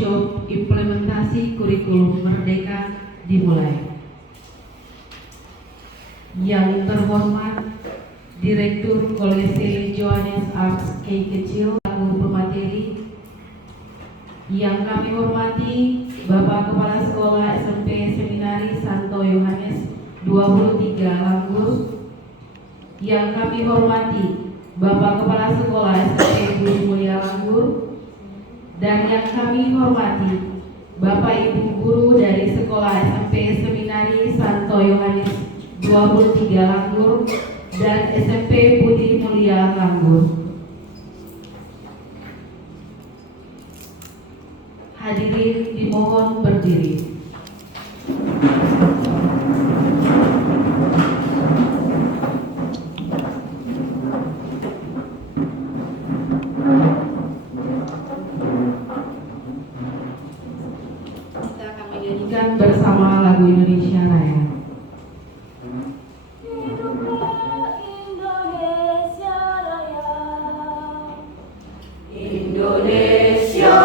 workshop implementasi kurikulum Merdeka dimulai. Yang terhormat Direktur Kolese Johannes Arts K. Kecil selaku pemateri, yang kami hormati Bapak Kepala Sekolah SMP Seminari Santo Yohanes 23 Langgur, yang kami hormati Bapak Kepala Sekolah SMP Budi Mulia Langgur, dan yang kami hormati Bapak Ibu Guru dari Sekolah SMP Seminari Santo Yohanes 23 Langgur dan SMP Budi Mulia Langgur. Hadirin dimohon berdiri. Kita akan menyanyikan bersama lagu Indonesia Raya. Indonesia,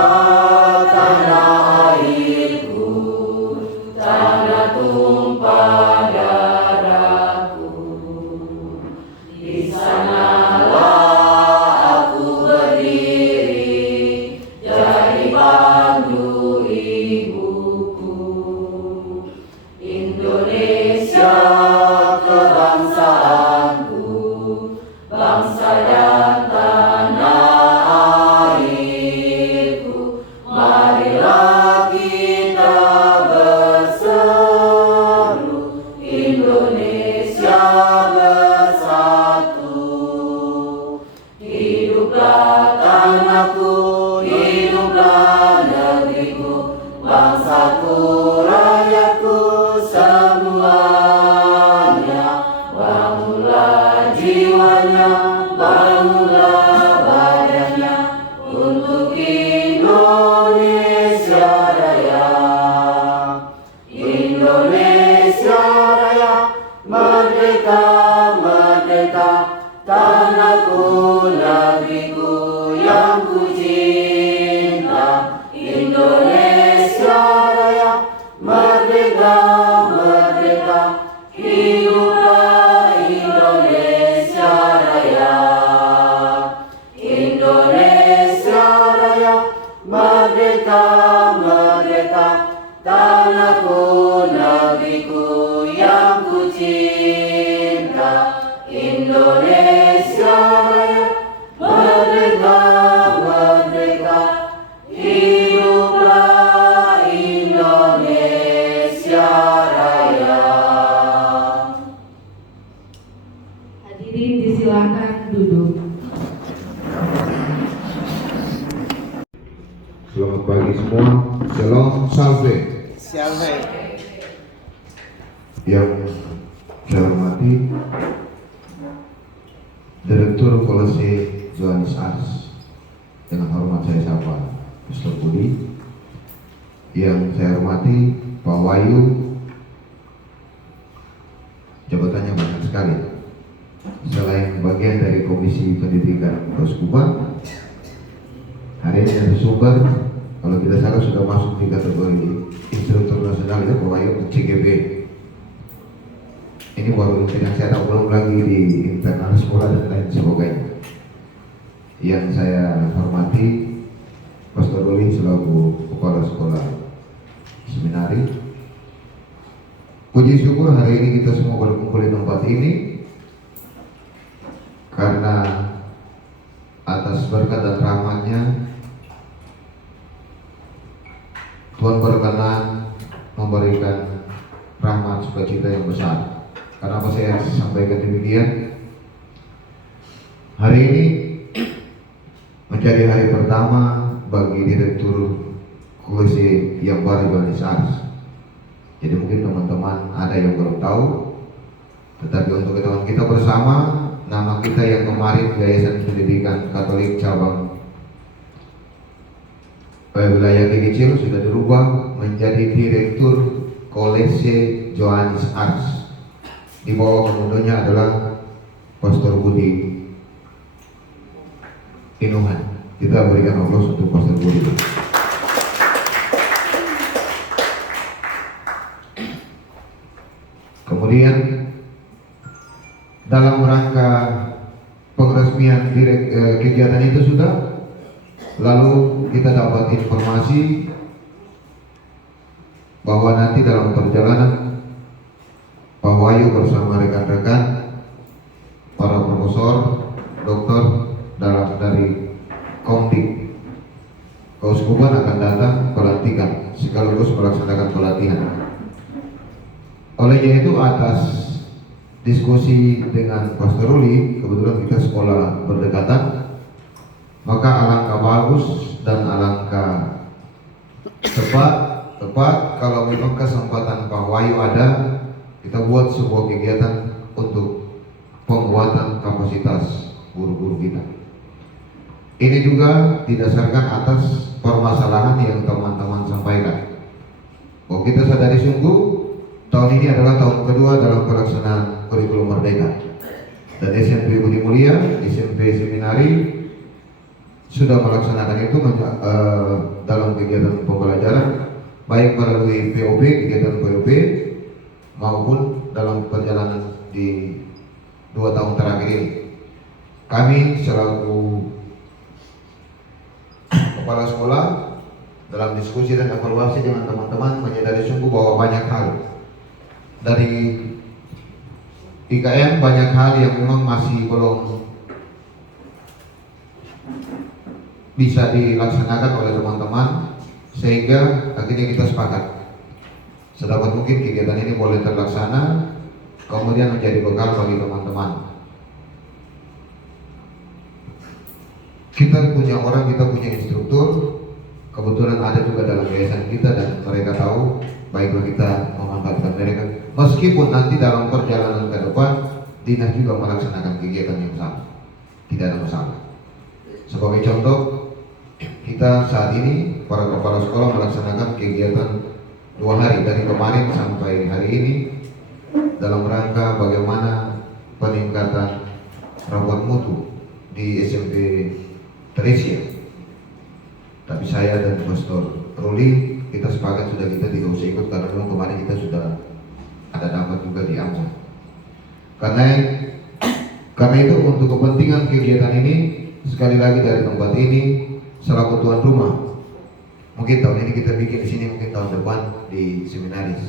tanah airku, tanah tumpah darahku. Di sanalah aku berdiri, jadi pandu ibuku. Indonesia, kebangsaanku, bangsa dan tanah. Marilah kita berseru, Indonesia bersatu. Hiduplah tanahku, hiduplah negeriku, bangsaku, rakyatku semuanya. Bangunlah jiwanya, bangunlah badannya untuk Indonesia Raya. Indonesia Raya, merdeka, merdeka, tanahku, negeriku yang ku cinta. Indonesia Raya, merdeka, merdeka, hiduplah Indonesia Raya. Indonesia Raya, merdeka, merdeka, tanahku, negeriku yang ku cinta. Indonesia Raya, merdeka, merdeka, hiduplah Indonesia Raya. Hadirin disilakan duduk. Selamat pagi semua. Shalom, salve. Salve. Yang saya hormati Direktur Kolese Johannes Arts, dengan hormat saya sapa Mr. Budi. Yang saya hormati Pak Wahyu, jabatannya banyak sekali. Selain bagian dari Komisi Pendidikan Koskuba, hari ini ada sumber, kalau tidak salah sudah masuk di kategori instruktur nasional ya, Pak Wahyu CGB. Ini baru yang saya tahu, belum lagi di internal sekolah dan lain sebagainya. Yang saya hormati Pastor Ruli selaku Kepala Sekolah Seminari. Puji syukur hari ini kita semua berkumpul di tempat ini karena atas berkat dan rahmatnya Tuhan berkenan memberikan rahmat sukacita yang besar. Kenapa saya sampaikan demikian? Hari ini menjadi hari pertama bagi Direktur Kolese yang baru Johannes Arts. Jadi mungkin teman-teman ada yang belum tahu, tetapi untuk teman kita bersama, nama kita yang kemarin Yayasan Pendidikan Katolik Cabang wilayah Kecil sudah dirubah menjadi Direktur Kolese Johannes Arts. Di bawah komandonya adalah Pastor Budi Inuhan. Kita berikan aplaus untuk Pastor Budi. Kemudian dalam rangka peresmian kegiatan itu sudah, lalu kita dapat informasi bahwa nanti dalam perjalanan Pak Wahyu bersama rekan-rekan para profesor, dokter dari Komdik Keuskupan akan datang pelantikan sekaligus melaksanakan pelatihan. Olehnya itu, atas diskusi dengan Pastor Ruli, kebetulan kita sekolah berdekatan, maka alangkah bagus dan alangkah tepat kalau memang kesempatan Pak Wahyu ada, kita buat sebuah kegiatan untuk penguatan kapasitas guru-guru kita. Ini juga didasarkan atas permasalahan yang teman-teman sampaikan, bahwa kita sadari sungguh tahun ini adalah tahun kedua dalam pelaksanaan kurikulum Merdeka, dan SMP Budi Mulia, SMP Seminari sudah melaksanakan itu dalam kegiatan pembelajaran, baik melalui POP, kegiatan POP, maupun dalam perjalanan di 2 tahun terakhir ini. Kami selaku kepala sekolah dalam diskusi dan evaluasi dengan teman-teman menyadari sungguh bahwa banyak hal dari IKM, banyak hal yang memang masih belum bisa dilaksanakan oleh teman-teman, sehingga akhirnya kita sepakat sedapat mungkin kegiatan ini boleh terlaksana, kemudian menjadi bekal bagi teman-teman. Kita punya orang, kita punya instruktur, kebetulan ada juga dalam yayasan kita dan mereka tahu, baiklah kita memanfaatkan mereka. Meskipun nanti dalam perjalanan ke depan dinas juga melaksanakan kegiatan yang sama, tidak ada masalah. Sebagai contoh, kita saat ini para kepala sekolah melaksanakan kegiatan 2 hari dari kemarin sampai hari ini dalam rangka bagaimana peningkatan rawat mutu di SMP Teresia. Tapi saya dan Pastor Ruli kita sepakat sudah kita tidak usah ikut karena memang kemarin kita sudah ada dapat juga di Ambon. Karena itu untuk kepentingan kegiatan ini, sekali lagi dari tempat ini selaku tuan rumah, mungkin tahun ini kita bikin di sini, mungkin tahun depan di seminaris.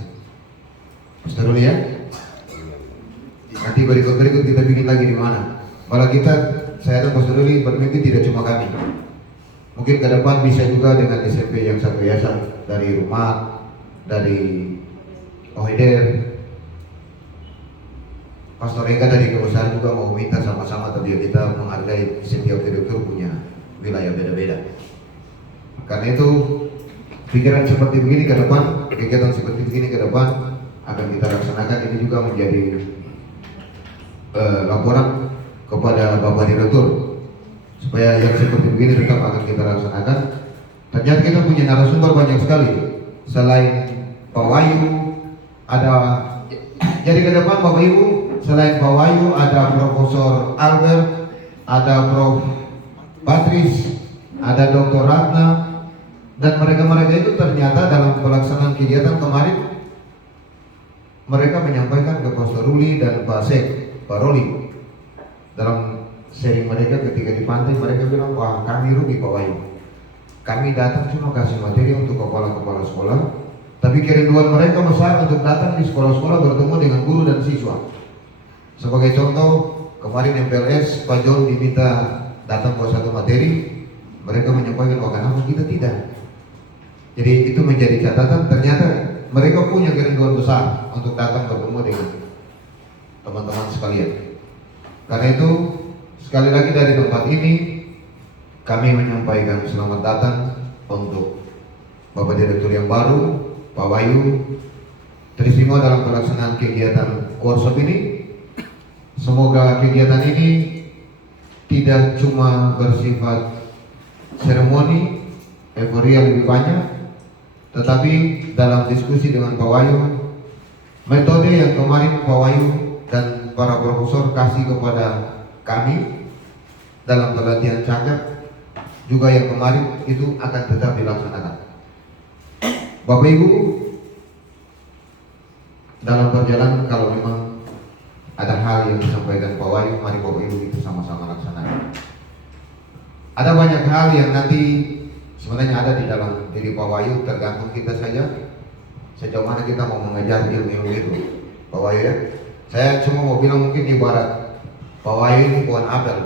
Pastor Ruli ya. Nanti berikut kita bikin lagi di mana. Malah saya dan Pastor Ruli bermimpi tidak cuma kami. Mungkin ke depan bisa juga dengan SMP yang satu yayasan, dari rumah, dari Ohider, Pastor Eka dari Kebesaran juga mau minta sama-sama, tapi kita menghargai setiap direktur punya wilayah beda-beda. Karena itu pikiran seperti begini ke depan, kegiatan seperti begini ke depan akan kita laksanakan. Ini juga menjadi laporan kepada Bapak Direktur supaya yang seperti begini tetap akan kita laksanakan. Ternyata kita punya narasumber banyak sekali. Selain Pak Wahyu ada, jadi ke depan Bapak Ibu, selain Pak Wahyu ada Profesor Albert, ada Prof Patris, ada Dr. Ratna, dan mereka-mereka itu ternyata dalam pelaksanaan kegiatan kemarin mereka menyampaikan ke Pastor Ruli dan Pak Roli dalam sharing mereka ketika di pantai. Mereka bilang, wah kami rugi Pak Wahyu, kami datang cuma kasih materi untuk kepala-kepala sekolah, tapi kerinduan mereka besar untuk datang di sekolah-sekolah bertemu dengan guru dan siswa. Sebagai contoh, kemarin MPLS Pak John diminta datang ke satu materi, mereka menyampaikan bahwa kenapa kita tidak. Jadi itu menjadi catatan, ternyata mereka punya kerinduan besar untuk datang bertemu dengan teman-teman sekalian. Karena itu sekali lagi dari tempat ini kami menyampaikan selamat datang untuk Bapak Direktur yang baru, Pak Wahyu. Terima dalam pelaksanaan kegiatan workshop ini. Semoga kegiatan ini tidak cuma bersifat seremoni, euforia lebih banyak, tetapi dalam diskusi dengan Pak Wahyu, metode yang kemarin Pak Wahyu dan para profesor kasih kepada kami dalam pelatihan cakap juga yang kemarin itu akan tetap dilaksanakan. Bapak Ibu, dalam perjalanan kalau memang ada hal yang disampaikan Pak Wahyu, mari Bapak Ibu itu sama-sama laksanakan. Ada banyak hal yang nanti sebenarnya ada di dalam diri Pak Wahyu, tergantung kita saja sejauh mana kita mau mengejar ilmu itu, Pak Wahyu ya. Saya cuma mau bilang mungkin ibarat Pak Wahyu ini pohon apel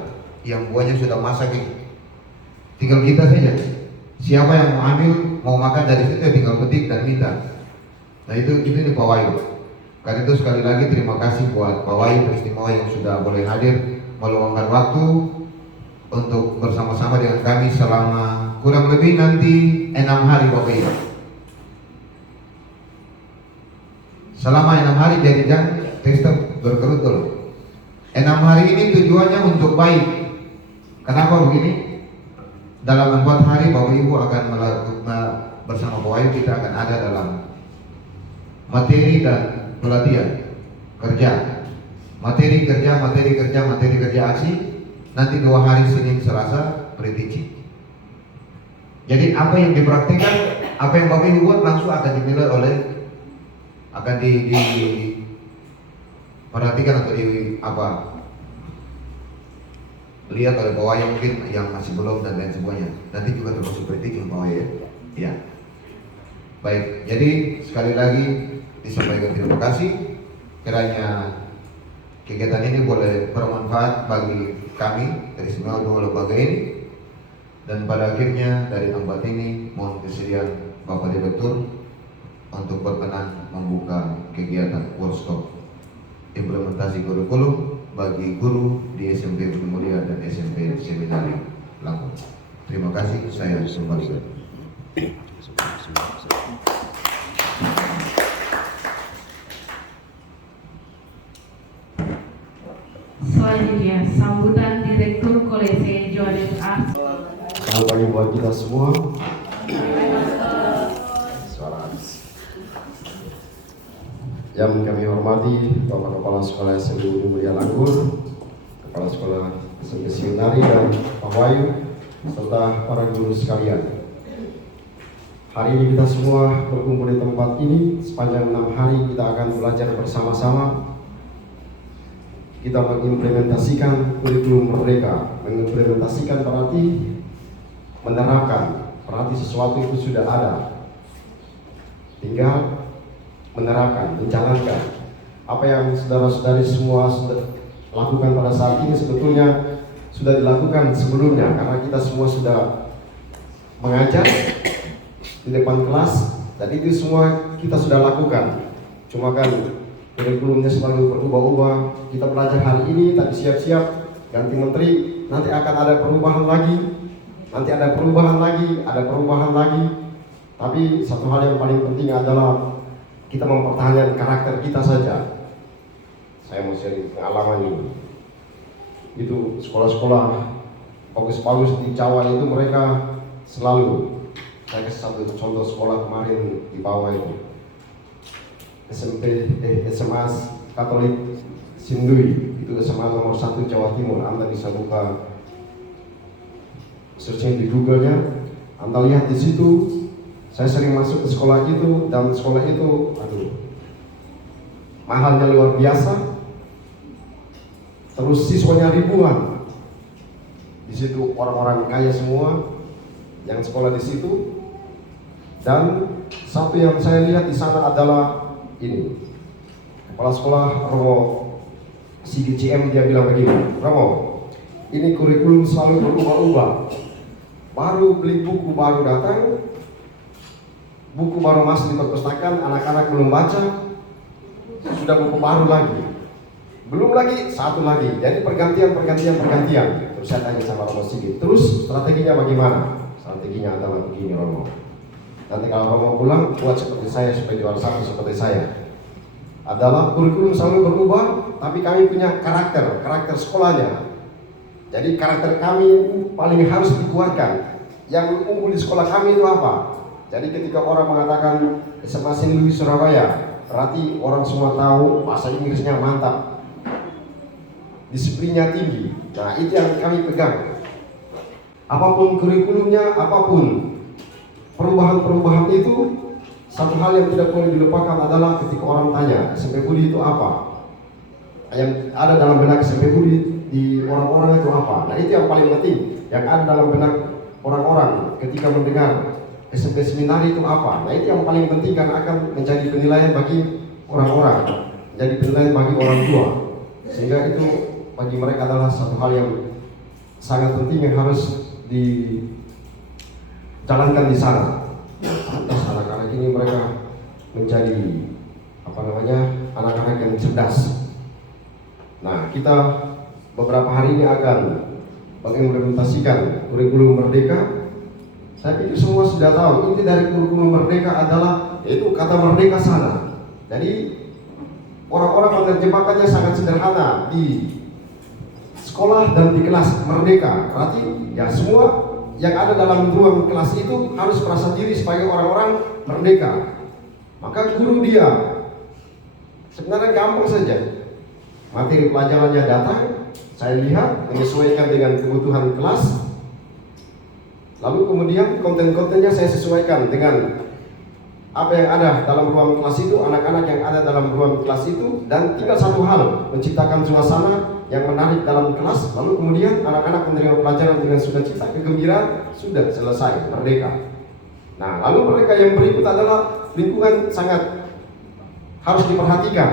yang buahnya sudah masak ini. Tinggal kita saja. Siapa yang mau ambil, mau makan dari situ ya tinggal petik dan minta. Nah itu nih Pak Wahyu. Karena itu sekali lagi terima kasih buat Pak Wahyu peristiwa yang sudah boleh hadir meluangkan waktu untuk bersama-sama dengan kami selama kurang lebih nanti 6 hari Bapak Ibu. Selama 6 hari jadi jangan tester berkerut dulu. 6 hari ini tujuannya untuk baik. Kenapa begini? Dalam 4 hari Bapak Ibu akan melakukan bersama Pak Wahyu, kita akan ada dalam materi dan pelatihan kerja, materi kerja aksi. Nanti 2 hari Senin Selasa pre-teaching. Jadi apa yang dipraktikkan, apa yang Bapak Ibu buat langsung akan dinilai oleh, akan diperhatikan atau lihat oleh Pak Wahyu mungkin yang masih belum dan lain semuanya. Nanti juga termasuk pre-teaching Pak Wahyu ya. Baik, jadi sekali lagi disampaikan terima kasih. Kiranya kegiatan ini boleh bermanfaat bagi kami dari semua 2 lembaga ini, dan pada akhirnya dari tempat ini mohon kesediaan Bapak Direktur untuk berkenan membuka kegiatan workshop implementasi kurikulum bagi guru di SMP Budi Mulia dan SMP Seminari Lampung. Terima kasih, saya kembalikan. Selanjutnya, sambutan Direktur Kolese Johannes Arts. Selamat pagi buat kita semua. Suara yang kami hormati Bapak Kepala Sekolah SMP Budi Mulia Langgur, Kepala Sekolah SMP Seminari dan Pak Wahyu, serta para guru sekalian. Hari ini kita semua berkumpul di tempat ini. Sepanjang 6 hari kita akan belajar bersama-sama. Kita mengimplementasikan kurikulum merdeka. Mengimplementasikan berarti menerapkan, berarti sesuatu itu sudah ada, tinggal menerapkan, menjalankan. Apa yang saudara-saudari semua sudah lakukan pada saat ini sebetulnya sudah dilakukan sebelumnya, karena kita semua sudah mengajar di depan kelas, dan itu semua kita sudah lakukan. Cuma kan kurikulumnya selalu berubah-ubah. Kita belajar hari ini, tapi siap-siap ganti menteri, nanti akan ada perubahan lagi, nanti ada perubahan lagi, ada perubahan lagi. Tapi satu hal yang paling penting adalah kita mempertahankan karakter kita saja. Saya mau sharing pengalaman ini. Itu sekolah-sekolah bagus-bagus di Jawa itu mereka selalu, saya kasih satu contoh sekolah kemarin di bawah itu, SMA Katolik Sindui, itu SMA nomor 1 Jawa Timur. Anda bisa buka searching di Google-nya, Anda lihat di situ. Saya sering masuk ke sekolah itu, dan sekolah itu, mahalnya luar biasa. Terus siswanya ribuan. Di situ orang-orang kaya semua yang sekolah di situ. Dan satu yang saya lihat di sana adalah ini, kepala sekolah Romo CGCM, dia bilang begini, Romo, ini kurikulum selalu berubah-ubah. Baru beli buku baru datang, buku baru masuk di perpustakaan, anak-anak belum baca, sudah buku baru lagi, belum lagi satu lagi. Jadi pergantian. Terus saya tanya sama Romo Sigit, terus strateginya bagaimana? Strateginya adalah begini, Romo. Nanti kalau Romo pulang, buat seperti saya, supaya juara 1 seperti saya. Adalah kurikulum selalu berubah, tapi kami punya karakter sekolahnya. Jadi karakter kami paling harus dikuatkan. Yang unggul di sekolah kami itu apa? Jadi ketika orang mengatakan SMA Sindui Surabaya, berarti orang semua tahu bahasa Inggrisnya mantap, disiplinnya tinggi. Nah, itu yang kami pegang. Apapun kurikulumnya, apapun perubahan-perubahan itu satu hal yang tidak boleh dilupakan adalah ketika orang tanya SMP Budi itu apa, yang ada dalam benak SMP Budi di orang-orang itu apa. Nah itu yang paling penting, yang ada dalam benak orang-orang ketika mendengar SMP Seminari itu apa. Nah itu yang paling penting karena akan menjadi penilaian bagi orang-orang, menjadi penilaian bagi orang tua, sehingga itu bagi mereka adalah satu hal yang sangat penting yang harus dijalankan di sana. Atas anak-anak ini mereka menjadi anak-anak yang cerdas. Nah kita beberapa hari ini akan mengimplementasikan kurikulum Merdeka. Saya pikir semua sudah tahu inti dari kurikulum Merdeka adalah yaitu kata merdeka sana. Jadi orang-orang menerjemahkannya sangat sederhana, di sekolah dan di kelas merdeka. Berarti ya semua yang ada dalam ruang kelas itu harus merasa diri sebagai orang-orang merdeka. Maka guru dia sebenarnya gampang saja. Materi pelajarannya datang, saya lihat menyesuaikan dengan kebutuhan kelas. Lalu kemudian konten-kontennya saya sesuaikan dengan apa yang ada dalam ruang kelas itu, anak-anak yang ada dalam ruang kelas itu, dan tinggal satu hal, menciptakan suasana yang menarik dalam kelas. Lalu kemudian anak-anak menerima pelajaran dengan sukacita, kegembiraan, sudah selesai, merdeka. Nah, lalu mereka yang berikut adalah lingkungan sangat harus diperhatikan.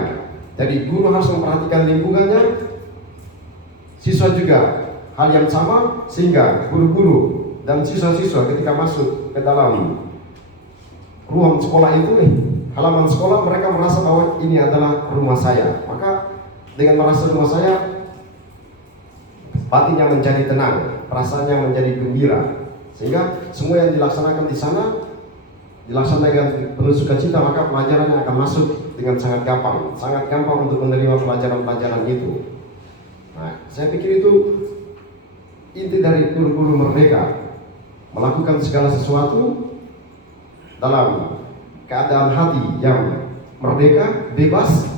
Jadi guru harus memperhatikan lingkungannya, siswa juga hal yang sama, sehingga guru-guru dan siswa-siswa ketika masuk ke dalam ruang sekolah itu halaman sekolah, mereka merasa bahwa ini adalah rumah saya. Maka dengan merasa rumah saya, batinnya menjadi tenang, perasaannya menjadi gembira, sehingga semua yang dilaksanakan di sana dilaksanakan penuh sukacita, maka pelajarannya akan masuk dengan sangat gampang untuk menerima pelajaran-pelajaran itu. Nah, saya pikir itu inti dari kurikulum Merdeka, melakukan segala sesuatu dalam keadaan hati yang merdeka, bebas.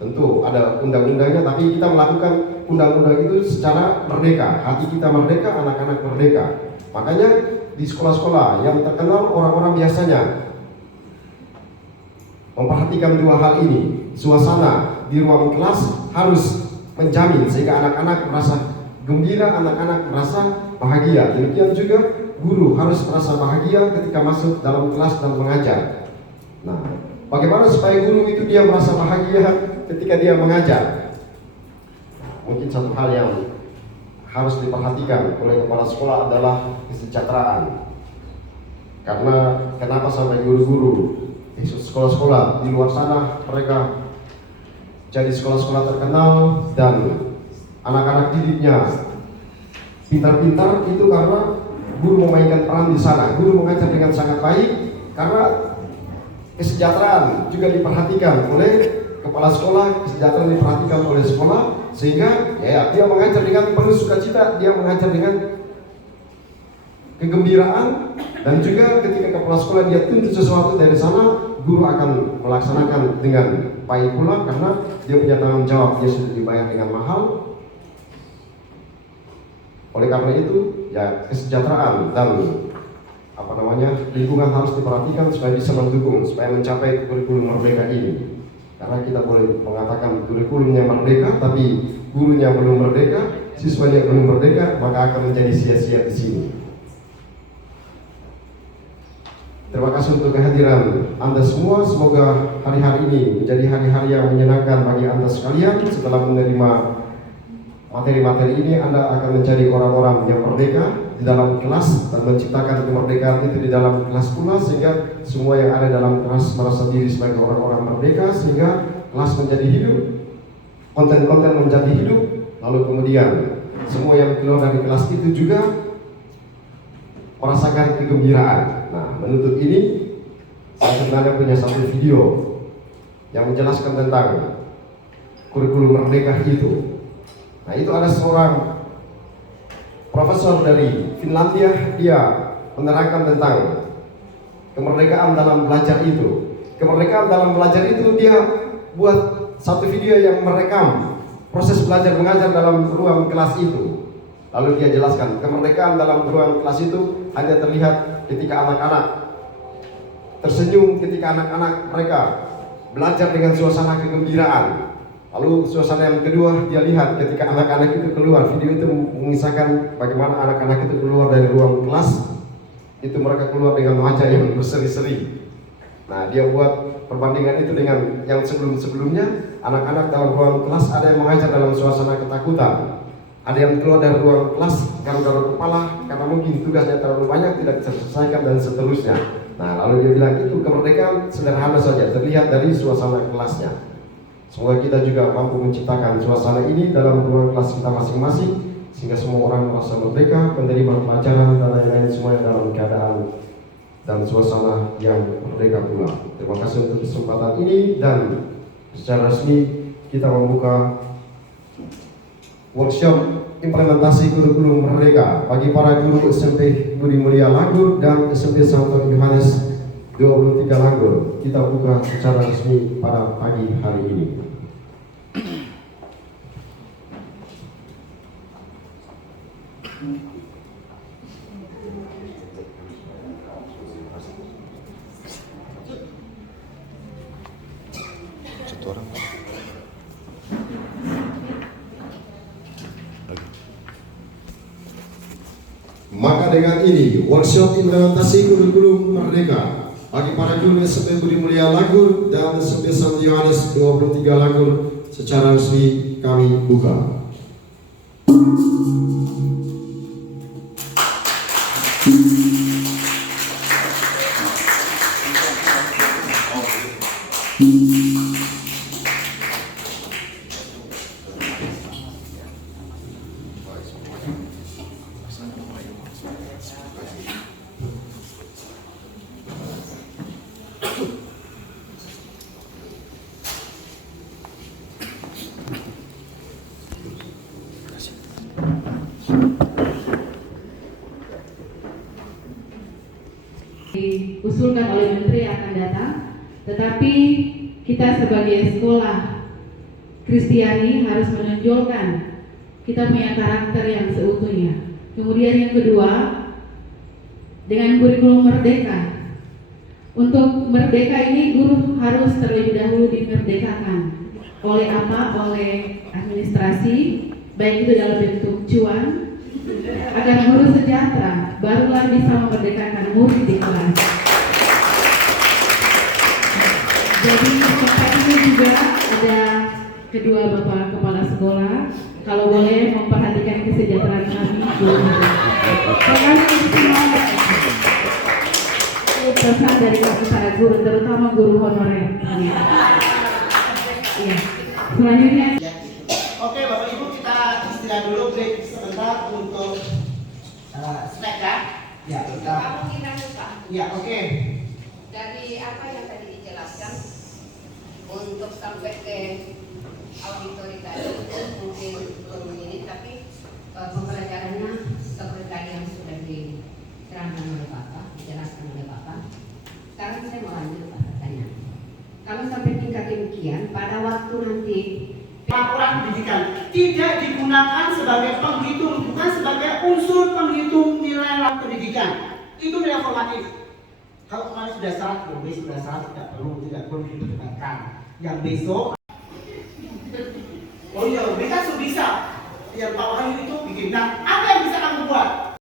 Tentu ada undang-undangnya, tapi kita melakukan undang-undang itu secara merdeka. Hati kita merdeka, anak-anak merdeka. Makanya di sekolah-sekolah yang terkenal, orang-orang biasanya memperhatikan dua hal ini. Suasana di ruang kelas harus menjamin sehingga anak-anak merasa gembira, anak-anak merasa bahagia. Demikian juga guru harus merasa bahagia ketika masuk dalam kelas dan mengajar. Nah, bagaimana supaya guru itu dia merasa bahagia ketika dia mengajar? Mungkin satu hal yang harus diperhatikan oleh kepala sekolah adalah kesejahteraan. Karena kenapa sampai guru-guru di sekolah-sekolah di luar sana mereka jadi sekolah-sekolah terkenal dan anak-anak didiknya pintar-pintar, itu karena guru memainkan peran di sana. Guru mengajar dengan sangat baik karena kesejahteraan juga diperhatikan oleh kepala sekolah, kesejahteraan diperhatikan oleh sekolah, sehingga ya dia mengajar dengan penuh sukacita, dia mengajar dengan kegembiraan, dan juga ketika kepala sekolah dia tuntut sesuatu dari sana, guru akan melaksanakan dengan baik pula karena dia punya tanggung jawab, dia sudah dibayar dengan mahal. Oleh karena itu, ya kesejahteraan dan lingkungan harus diperhatikan supaya bisa mendukung, supaya mencapai kurikulum Merdeka ini. Karena kita boleh mengatakan kurikulumnya merdeka, tapi gurunya belum merdeka, siswanya belum merdeka, maka akan menjadi sia-sia di sini. Terima kasih untuk kehadiran Anda semua. Semoga hari-hari ini menjadi hari-hari yang menyenangkan bagi Anda sekalian. Setelah menerima materi-materi ini, Anda akan menjadi orang-orang yang merdeka di dalam kelas dan menciptakan kemerdekaan itu di dalam kelas pula, sehingga semua yang ada dalam kelas merasa diri sebagai orang-orang merdeka, sehingga kelas menjadi hidup, konten-konten menjadi hidup. Lalu kemudian semua yang keluar dari kelas itu juga merasakan kegembiraan. Nah, menutup ini saya sebenarnya punya satu video yang menjelaskan tentang kurikulum Merdeka itu. Nah, itu ada seorang profesor dari Finlandia, dia menerangkan tentang kemerdekaan dalam belajar itu. Kemerdekaan dalam belajar itu dia buat satu video yang merekam proses belajar mengajar dalam ruang kelas itu. Lalu dia jelaskan kemerdekaan dalam ruang kelas itu hanya terlihat ketika anak-anak tersenyum ketika anak-anak mereka belajar dengan suasana kegembiraan. Lalu suasana yang kedua dia lihat ketika anak-anak itu keluar. Video itu mengisahkan bagaimana anak-anak itu keluar dari ruang kelas. Itu mereka keluar dengan wajah yang berseri-seri. Nah, dia buat perbandingan itu dengan yang sebelum-sebelumnya. Anak-anak dalam ruang kelas ada yang mengajar dalam suasana ketakutan. Ada yang keluar dari ruang kelas garuk-garuk kepala karena mungkin tugasnya terlalu banyak, tidak bisa diselesaikan dan seterusnya. Nah, lalu dia bilang itu kemerdekaan sederhana saja, terlihat dari suasana kelasnya. Semoga kita juga mampu menciptakan suasana ini dalam ruang kelas kita masing-masing, sehingga semua orang merasa merdeka, menerima pelajaran dan lain-lain semuanya dalam keadaan dan suasana yang merdeka pula. Terima kasih untuk kesempatan ini, dan secara resmi kita membuka workshop implementasi kurikulum merdeka bagi para guru SMP Budi Mulia Langgur dan SMP Santo Yohanes 23 Langgur. Kita buka secara resmi pada pagi hari ini. Maka dengan ini, workshop implementasi kurikulum merdeka bagi para guru SMP Budi Mulia Langgur dan SMP Santo Yohanes 23 Langgur secara resmi kami buka. diusulkan oleh Menteri akan datang, tetapi kita sebagai sekolah Kristiani harus menonjolkan kita punya karakter yang seutuhnya. Kemudian yang kedua, dengan kurikulum merdeka. Untuk merdeka ini guru harus terlebih dahulu dimerdekakan. Oleh apa? Oleh administrasi, baik itu dalam bentuk cuan, agar guru sejahtera, barulah bisa memerdekakan murid di kelas. Jadi tempat ini juga ada kedua bapak kepala sekolah, kalau boleh memperhatikan kesejahteraan kami guru. Terima kasih semua. Pesan dari para guru, terutama guru honorer. Iya. Selanjutnya. Oke, Bapak Ibu, kita istirahat dulu, break sebentar untuk snack ya. Ya, kita. Kita buka. Ya, oke. Dari apa yang tadi dijelaskan untuk sampai ke auditori tadi mungkin belum ini, tapi pembelajarannya seperti tadi yang sudah diterangkan oleh Bapak, dijelaskan oleh Bapak. Sekarang saya mau lanjut Pak tanya. Kalau sampai tingkat demikian, pada waktu nanti Laporan pendidikan tidak digunakan sebagai penghitung, bukan sebagai unsur penghitung nilai pendidikan. Itu nilai formatif. Kalau kemarin sudah syarat, besok sudah syarat, tidak perlu diperdebatkan. Yang besok, oh iya, mereka sudah bisa. Yang Pak Wahyu itu bikin. Nah, apa